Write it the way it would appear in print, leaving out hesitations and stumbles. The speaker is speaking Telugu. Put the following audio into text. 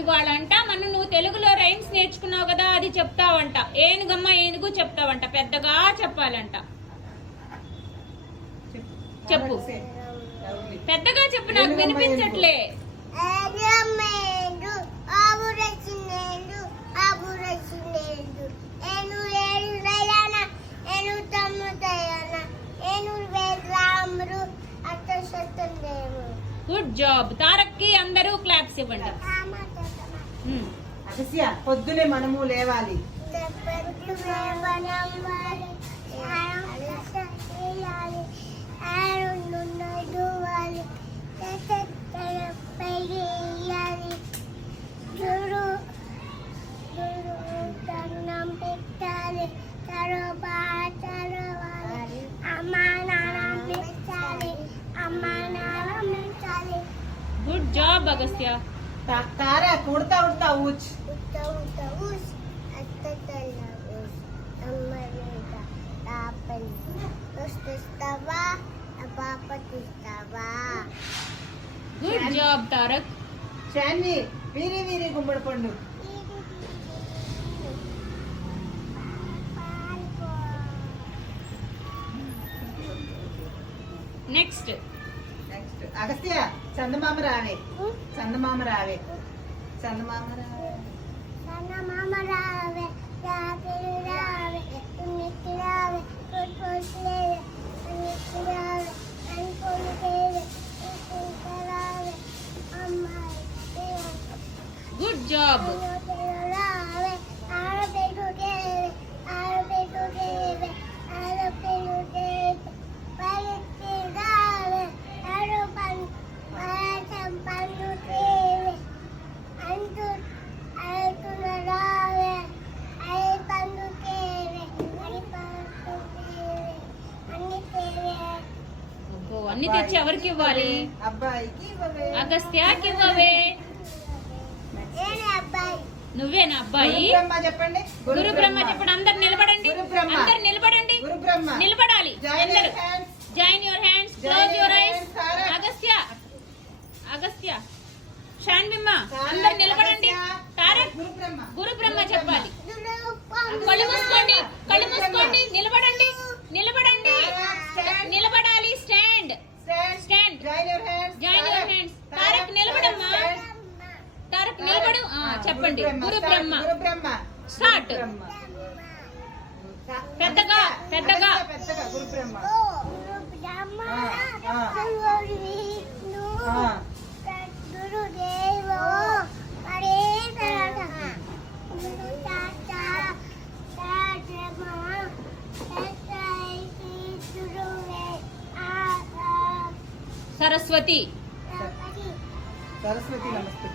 ఇవాళంట మనం నువ్వు తెలుగులో రైమ్స్ నేర్చుకున్నావు కదా, అది చెప్తావంట. ఏనుగమ్మ ఏనుగు చెప్తావంట, పెద్దగా చెప్పాలంట. చెప్పు, పెద్దగా చెప్పు, నాకు వినిపించట్లే. గుడ్ జాబ్ తారక్ కి అందరూ క్లాప్స్ ఇవ్వండి. పొద్దునే మనము లేవాలి. Good job Agastya. तारा उड़ता उड़ता ऊंच గుడ్ జాబ్ తారక్. శాన్వి వీరి వీరి గుమ్మడి పండు. నెక్స్ట్ అగస్త్య చందమామ రావే, చందమామ రావే, చందమామ రావే, చందమామ రావే, రాత్రి రావే, తుమ్మికి రావే, కొట్టుకోలే, తుమ్మికి రావే, అనుకోలే, రావే, అమ్మాయి. Good job. రావే, ఆడబెట్టుకే, ఆడబెట్టుకే, ఆడబెట్టుకే, పైకి రావే, అన్ని తెచ్చి ఎవరికి ఇవ్వాలి? అబ్బాయికి ఇవ్వవే, అగస్త్యకి ఇవ్వవే. నువ్వేనా అబ్బాయి? చెప్పండి. గురు బ్రహ్మ చెప్పండి. అందరు నిలబడండి, అందరు నిలబడండి, నిలబడాలి అందరు. Join your hands, close your eyes. Agastya, Agastya, శాన్విమ్మ అందరు నిలబడండి. తారక్ గురు బ్రహ్మ చెప్పాలి. కళ్ళు మూసుకోండి, కళ్ళు మూసుకోండి, నిలబడండి, నిలబడండి, నిలబడాలి. Stand, stand, join your hands. Tarak నిలబడమ్మా, తారక్ నిలబడు. చెప్పండి. గురు బ్రహ్మ. స్టార్ట్. పెద్దగా పెద్దగా. గురు బ్రహ్మ. సరస్వతి. సరస్వతి నమస్తే.